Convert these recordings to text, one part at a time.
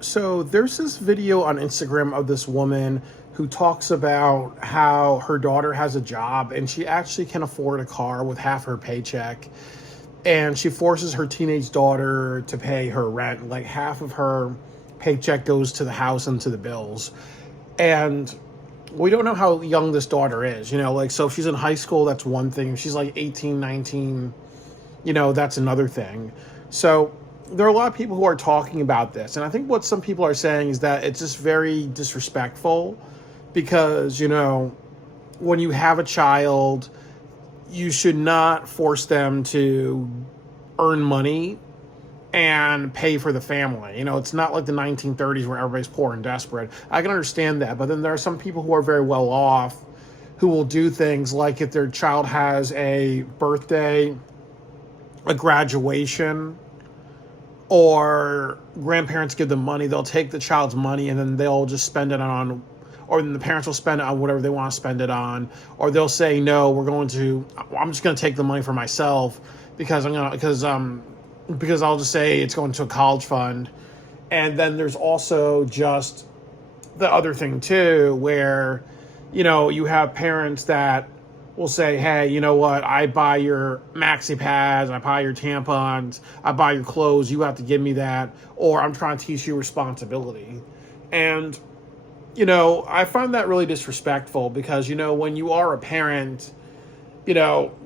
So there's this video on Instagram of this woman who talks about how her daughter has a job and she actually can afford a car with half her paycheck. And she forces her teenage daughter to pay her rent. Like half of her paycheck goes to the house and to the bills. And we don't know how young this daughter is, like, so if she's in high school, that's one thing. If she's like 18, 19, that's another thing. So there are a lot of people who are talking about this. And I think what some people are saying is that it's just very disrespectful because, when you have a child, you should not force them to earn money and pay for the family. It's not like the 1930s where everybody's poor and desperate. I can understand that. But then there are some people who are very well off who will do things like if their child has a birthday, a graduation, or grandparents give them money, they'll take the child's money and then they'll just spend it on, or then the parents will spend it on whatever they want to spend it on, or they'll say, no, I'm just going to take the money for myself because because I'll just say it's going to a college fund. And then there's also just the other thing too, where, you have parents that will say, hey, you know what? I buy your maxi pads, I buy your tampons, I buy your clothes, you have to give me that, or I'm trying to teach you responsibility. And, I find that really disrespectful because, when you are a parent,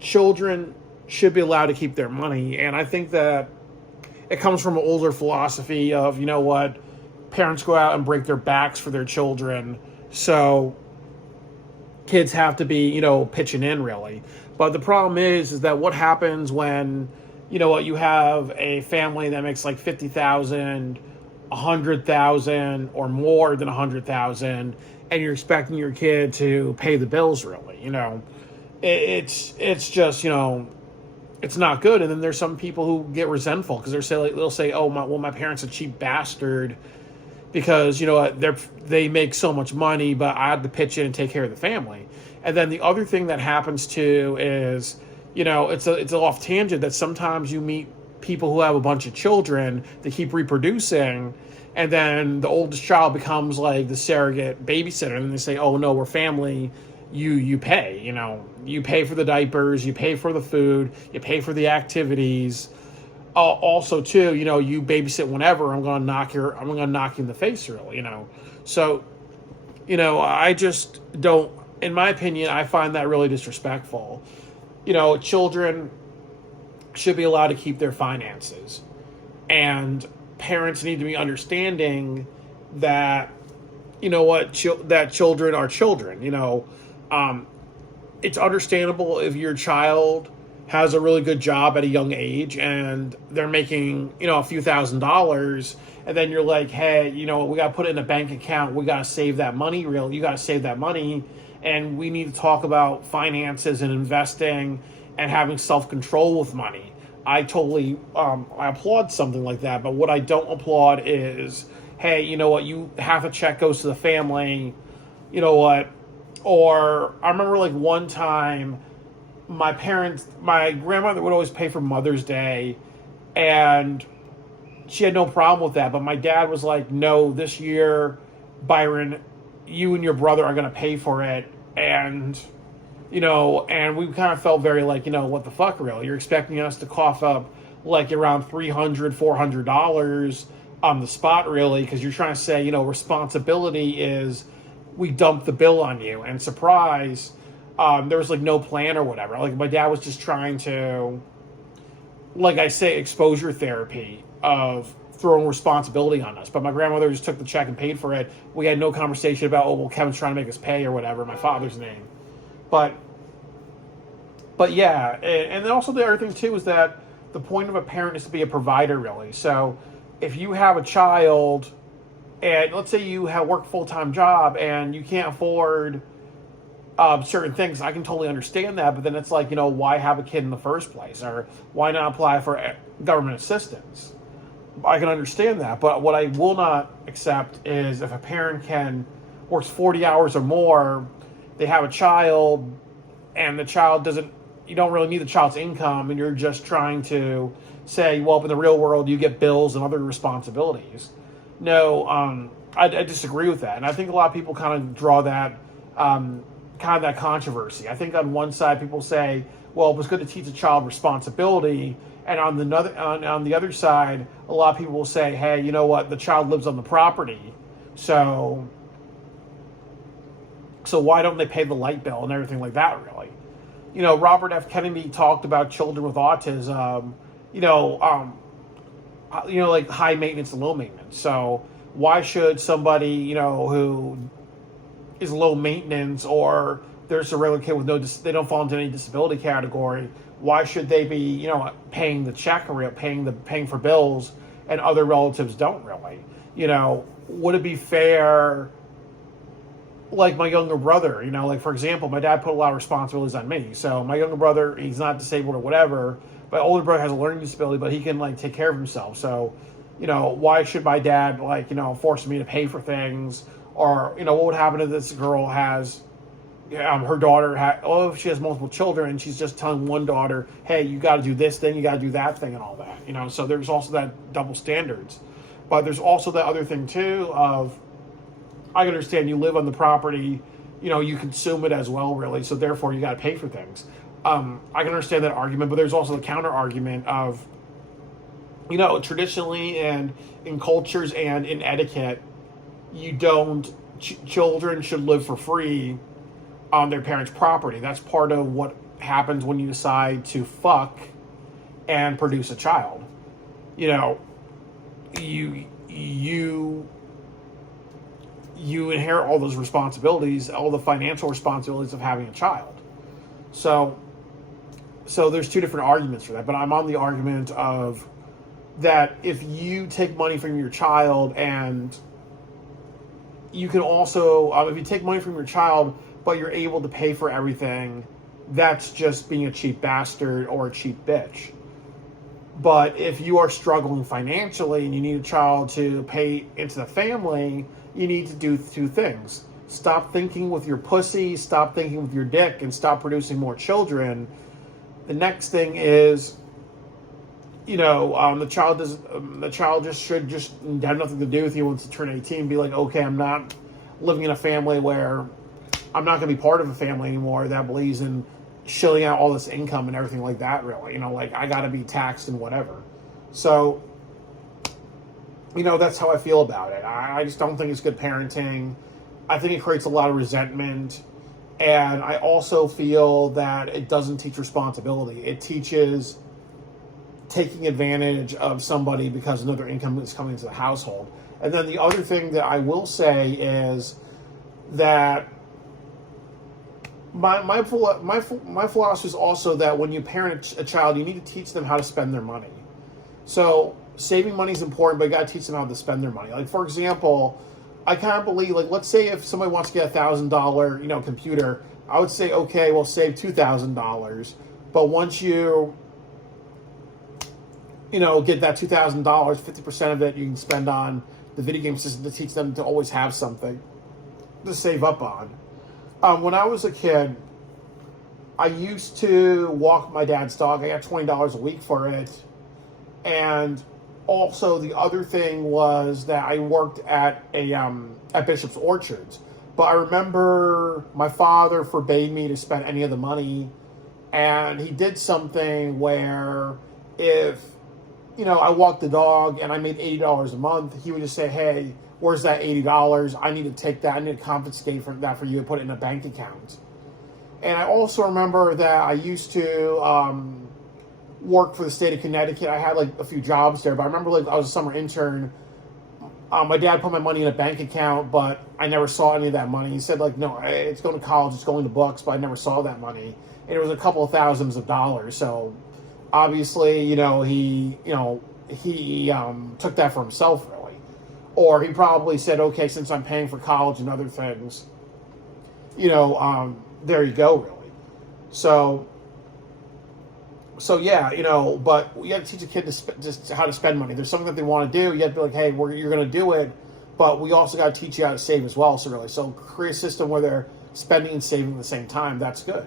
children should be allowed to keep their money. And I think that it comes from an older philosophy of, parents go out and break their backs for their children. So kids have to be, pitching in really. But the problem is that what happens when, you have a family that makes like 50,000, 100,000 or more than 100,000 and you're expecting your kid to pay the bills really, it's just, it's not good. And then there's some people who get resentful because they'll say, oh, my parents are a cheap bastard because, they make so much money, but I had to pitch in and take care of the family. And then the other thing that happens too is, it's a off tangent that sometimes you meet people who have a bunch of children, they keep reproducing, and then the oldest child becomes like the surrogate babysitter, and they say, oh no, we're family. You pay, you pay for the diapers, you pay for the food, you pay for the activities. Also too, you babysit whenever, I'm going to knock you in the face really, So, I just don't, in my opinion, I find that really disrespectful. Children should be allowed to keep their finances. And parents need to be understanding that, that children are children, it's understandable if your child has a really good job at a young age and they're making, a few $1,000s, and then you're like, hey, we got to put it in a bank account. We got to save that money. You got to save that money. And we need to talk about finances and investing and having self-control with money. I totally, I applaud something like that. But what I don't applaud is, hey, half a check goes to the family, or I remember like one time my grandmother would always pay for Mother's Day and she had no problem with that. But my dad was like, no, this year, Byron, you and your brother are going to pay for it. And, and we kind of felt very like, what the fuck, really? You're expecting us to cough up like around $300, $400 on the spot, really, because you're trying to say, responsibility is we dump the bill on you. And surprise, there was like no plan or whatever. Like my dad was just trying to, like I say, exposure therapy of throwing responsibility on us. But my grandmother just took the check and paid for it. We had no conversation about, oh, well, Kevin's trying to make us pay or whatever, my father's name. But yeah, and then also the other thing too is that the point of a parent is to be a provider, really. So if you have a child and let's say you have worked a full-time job and you can't afford certain things, I can totally understand that. But then it's like, why have a kid in the first place? Or why not apply for government assistance? I can understand that. But what I will not accept is if a parent works 40 hours or more, they have a child, and the child you don't really need the child's income, and you're just trying to say, well, in the real world, you get bills and other responsibilities. No, I disagree with that, and I think a lot of people kind of draw that kind of that controversy. I think on one side people say, well, it was good to teach a child responsibility, and on the other side, a lot of people will say, hey, you know what, the child lives on the property, so why don't they pay the light bill and everything like that? Really, Robert F. Kennedy talked about children with autism, like high maintenance and low maintenance. So why should somebody, who is low maintenance, or there's a regular kid with they don't fall into any disability category, why should they be, paying the check or paying for bills, and other relatives don't really? Would it be fair? Like my younger brother, like for example, my dad put a lot of responsibilities on me. So my younger brother, he's not disabled or whatever. My older brother has a learning disability, but he can take care of himself. So, why should my dad force me to pay for things? Or what would happen if this girl has, her daughter if she has multiple children and she's just telling one daughter, hey, you got to do this thing, you got to do that thing, and all that. So there's also that double standards, but there's also the other thing too of, I understand you live on the property, you consume it as well, really. So therefore, you got to pay for things. I can understand that argument, but there's also the counter argument of, traditionally and in cultures and in etiquette, children should live for free on their parents' property. That's part of what happens when you decide to fuck and produce a child. You inherit all those responsibilities, all the financial responsibilities of having a child. So there's two different arguments for that, but I'm on the argument of that if you take money from your child, and you can also, if you take money from your child, but you're able to pay for everything, that's just being a cheap bastard or a cheap bitch. But if you are struggling financially and you need a child to pay into the family, you need to do two things. Stop thinking with your pussy, stop thinking with your dick, and stop producing more children. The next thing is, the child just should have nothing to do with you once you turn 18. Be like, okay, I'm not living in a family where I'm not going to be part of a family anymore that believes in shilling out all this income and everything like that, really. I got to be taxed and whatever. So, that's how I feel about it. I just don't think it's good parenting. I think it creates a lot of resentment. And I also feel that it doesn't teach responsibility. It teaches taking advantage of somebody because another income is coming into the household. And then the other thing that I will say is that my philosophy is also that when you parent a child, you need to teach them how to spend their money. So saving money is important, but you got to teach them how to spend their money. Like, for example, I kind of believe, let's say if somebody wants to get $1,000, computer, I would say, okay, well, save $2,000. But once you, get that $2,000, 50% of it you can spend on the video game system to teach them to always have something to save up on. When I was a kid, I used to walk my dad's dog. I got $20 a week for it. And also the other thing was that I worked at at Bishop's Orchards. But I remember my father forbade me to spend any of the money. And he did something where if, I walked the dog and I made $80 a month, he would just say, hey, where's that $80? I need to take that. I need to confiscate that for you and put it in a bank account. And I also remember that I used to work for the state of Connecticut. I had a few jobs there, but I remember I was a summer intern. My dad put my money in a bank account, but I never saw any of that money. He said no, it's going to college, it's going to books, but I never saw that money. And it was a couple of thousands of dollars. So obviously, he took that for himself, really. Or he probably said, okay, since I'm paying for college and other things, there you go, really. So yeah, but you have to teach a kid just how to spend money. There's something that they want to do. You have to be like, hey, you're going to do it, but we also got to teach you how to save as well. So create a system where they're spending and saving at the same time. That's good.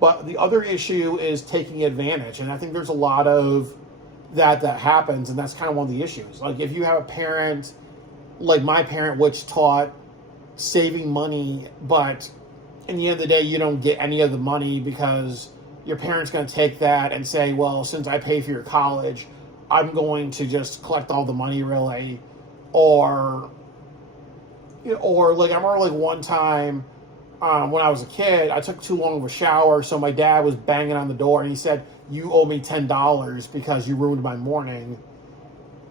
But the other issue is taking advantage, and I think there's a lot of that happens, and that's kind of one of the issues. Like if you have a parent like my parent, which taught saving money, but in the end of the day, you don't get any of the money because your parents going to take that and say, well, since I pay for your college, I'm going to just collect all the money, really. Or, like, I remember, like, one time when I was a kid, I took too long of a shower, so my dad was banging on the door, and he said, you owe me $10 because you ruined my morning.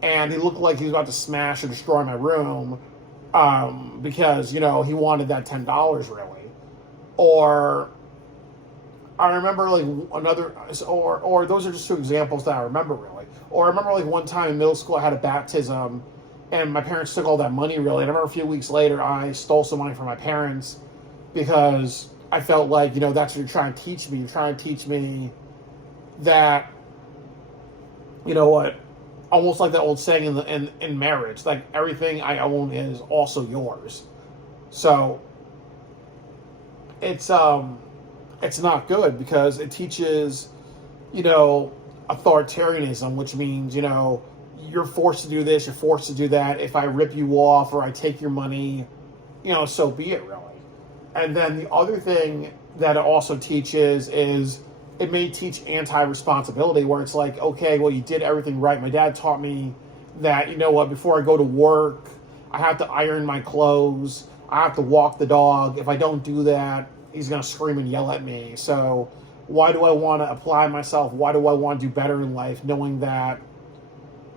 And he looked like he was about to smash or destroy my room because, he wanted that $10, really. Or I remember, like, or those are just two examples that I remember, really. Or I remember, like, one time in middle school I had a baptism and my parents took all that money, really. And I remember a few weeks later I stole some money from my parents because I felt like, that's what you're trying to teach me. You're trying to teach me that, what, almost like that old saying in marriage, like, everything I own is also yours. So it's not good because it teaches, authoritarianism, which means, you're forced to do this, you're forced to do that. If I rip you off or I take your money, so be it, really. And then the other thing that it also teaches is it may teach anti-responsibility, where it's like, okay, well, you did everything right. My dad taught me that, before I go to work, I have to iron my clothes, I have to walk the dog. If I don't do that, he's going to scream and yell at me. So why do I want to apply myself? Why do I want to do better in life, knowing that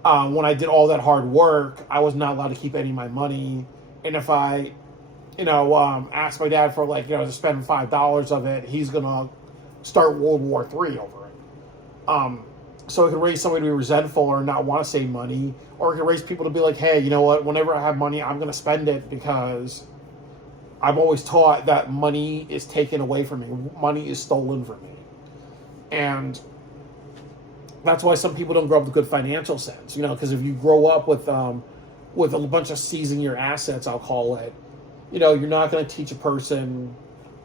when I did all that hard work, I was not allowed to keep any of my money. And if I, asked my dad for, like, to spend $5 of it, he's going to start World War III over it. So it could raise somebody to be resentful or not want to save money, or it could raise people to be like, hey, you know what, whenever I have money, I'm going to spend it because I've always taught that money is taken away from me. Money is stolen from me. And that's why some people don't grow up with good financial sense, because if you grow up with a bunch of seizing your assets, I'll call it, you're not going to teach a person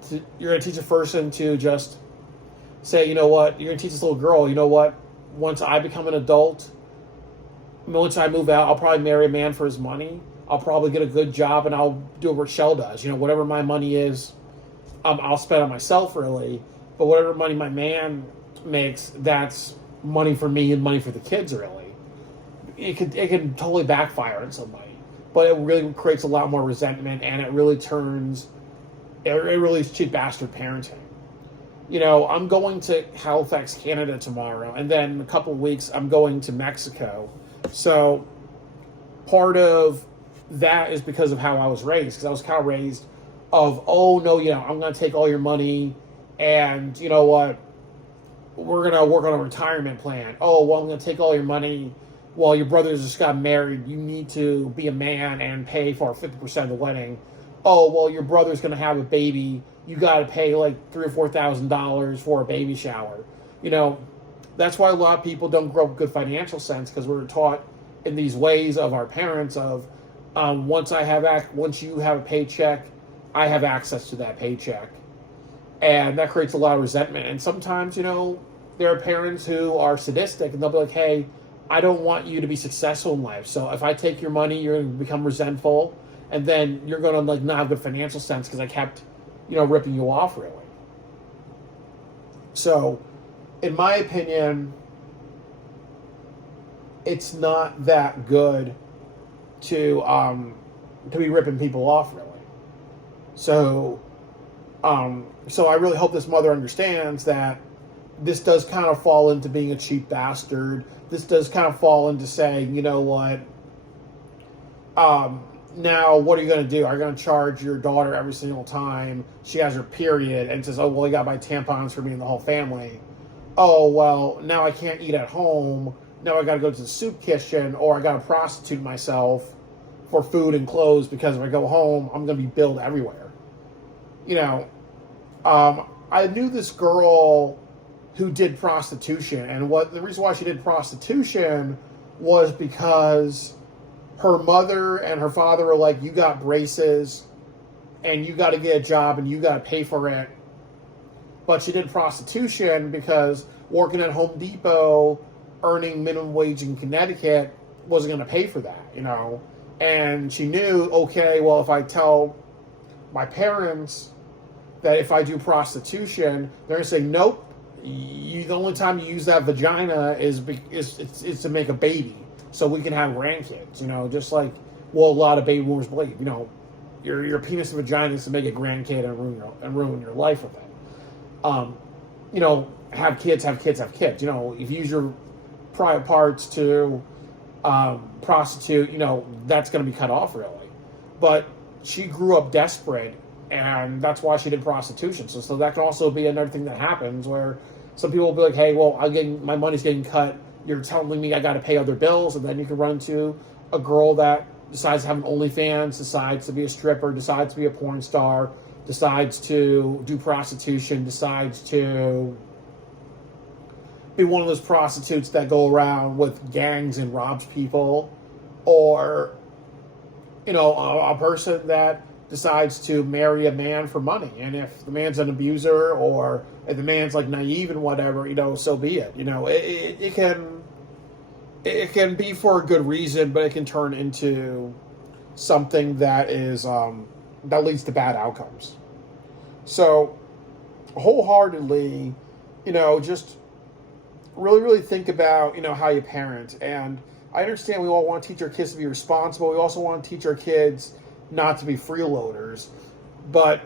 you're going to teach a person to just say, you're going to teach this little girl, once I become an adult, once I move out, I'll probably marry a man for his money. I'll probably get a good job and I'll do what Rochelle does. Whatever my money is, I'll spend on myself, really. But whatever money my man makes, that's money for me and money for the kids, really. It can totally backfire on somebody. But it really creates a lot more resentment, and it really is cheap bastard parenting. I'm going to Halifax, Canada tomorrow, and then in a couple of weeks I'm going to Mexico. So part of that is because of how I was raised, because I was kind of raised of, oh, no, I'm going to take all your money, and you know what, we're going to work on a retirement plan. Oh, well, I'm going to take all your money. Well, your brothers just got married. You need to be a man and pay for 50% of the wedding. Oh, well, your brother's going to have a baby. You got to pay like $3,000 or $4,000 for a baby shower. That's why a lot of people don't grow up with good financial sense, because we're taught in these ways of our parents of, once you have a paycheck, I have access to that paycheck. And that creates a lot of resentment. And sometimes, there are parents who are sadistic, and they'll be like, hey, I don't want you to be successful in life. So if I take your money, you're going to become resentful, and then you're going to not have good financial sense because I kept, ripping you off, really. So, in my opinion, it's not that good to be ripping people off, really. So I really hope this mother understands that this does kind of fall into being a cheap bastard. This does kind of fall into saying, you know what, now what are you going to do? Are you going to charge your daughter every single time she has her period and says, oh, well, you got to buy tampons for me and the whole family? Oh, well, now I can't eat at home. Now I got to go to the soup kitchen, or I got to prostitute myself for food and clothes because if I go home, I'm going to be billed everywhere. I knew this girl who did prostitution, and the reason why she did prostitution was because her mother and her father were like, you got braces and you got to get a job and you got to pay for it. But she did prostitution because working at Home Depot, earning minimum wage in Connecticut wasn't going to pay for that, And she knew, okay, well, if I tell my parents that if I do prostitution, they're gonna say, nope. The only time you use that vagina is to make a baby, so we can have grandkids. Just like a lot of baby boomers believe. Your penis and vagina is to make a grandkid and ruin your life with it. Have kids, have kids, have kids. If you use your private parts to prostitute, that's going to be cut off, really. But she grew up desperate, and that's why she did prostitution. So that can also be another thing that happens, where some people will be like, hey, well, my money's getting cut. You're telling me I got to pay other bills, and then you can run into a girl that decides to have an OnlyFans, decides to be a stripper, decides to be a porn star, decides to do prostitution, decides to be one of those prostitutes that go around with gangs and robs people, or a person that decides to marry a man for money. And if the man's an abuser, or if the man's like naive and whatever, so be it. It can be for a good reason, but it can turn into something that is that leads to bad outcomes. So wholeheartedly, just really, really think about, how you parent. And I understand we all want to teach our kids to be responsible. We also want to teach our kids not to be freeloaders. But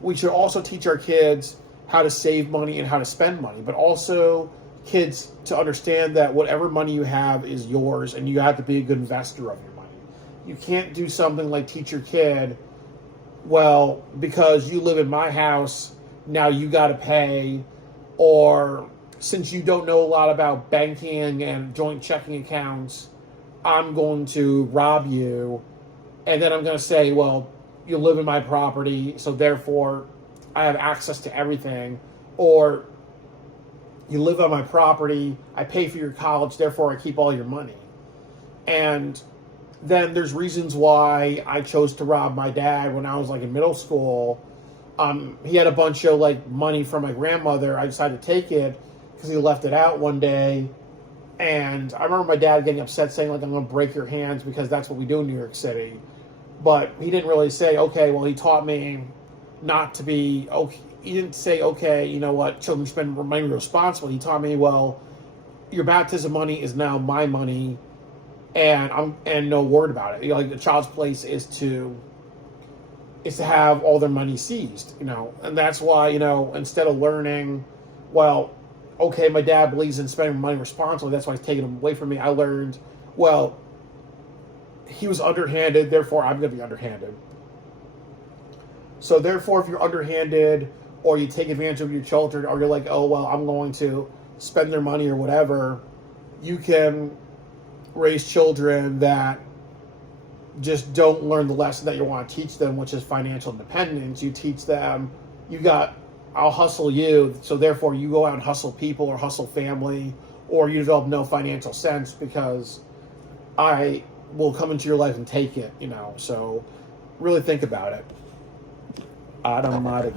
we should also teach our kids how to save money and how to spend money. But also kids to understand that whatever money you have is yours, and you have to be a good investor of your money. You can't do something like teach your kid, well, because you live in my house, now you got to pay, or since you don't know a lot about banking and joint checking accounts, I'm going to rob you. And then I'm going to say, well, you live in my property, so therefore I have access to everything. Or you live on my property, I pay for your college, therefore I keep all your money. And then there's reasons why I chose to rob my dad when I was like in middle school. He had a bunch of like money from my grandmother. I decided to take it because he left it out one day. And I remember my dad getting upset, saying like, I'm going to break your hands, because that's what we do in New York City. But he didn't really say, okay, well, he taught me not to be, okay. He didn't say, okay, you know what, children spend money responsibly. He taught me, well, your baptism money is now my money, and no word about it. Like the child's place is to have all their money seized, and that's why, instead of learning, well, okay, my dad believes in spending money responsibly, that's why he's taking them away from me. I learned, well, he was underhanded, therefore I'm going to be underhanded. So therefore, if you're underhanded, or you take advantage of your children, or you're like, oh, well, I'm going to spend their money or whatever, you can raise children that just don't learn the lesson that you want to teach them, which is financial independence. You teach them, I'll hustle you, so therefore you go out and hustle people or hustle family, or you develop no financial sense because I will come into your life and take it, So really think about it. Automatic.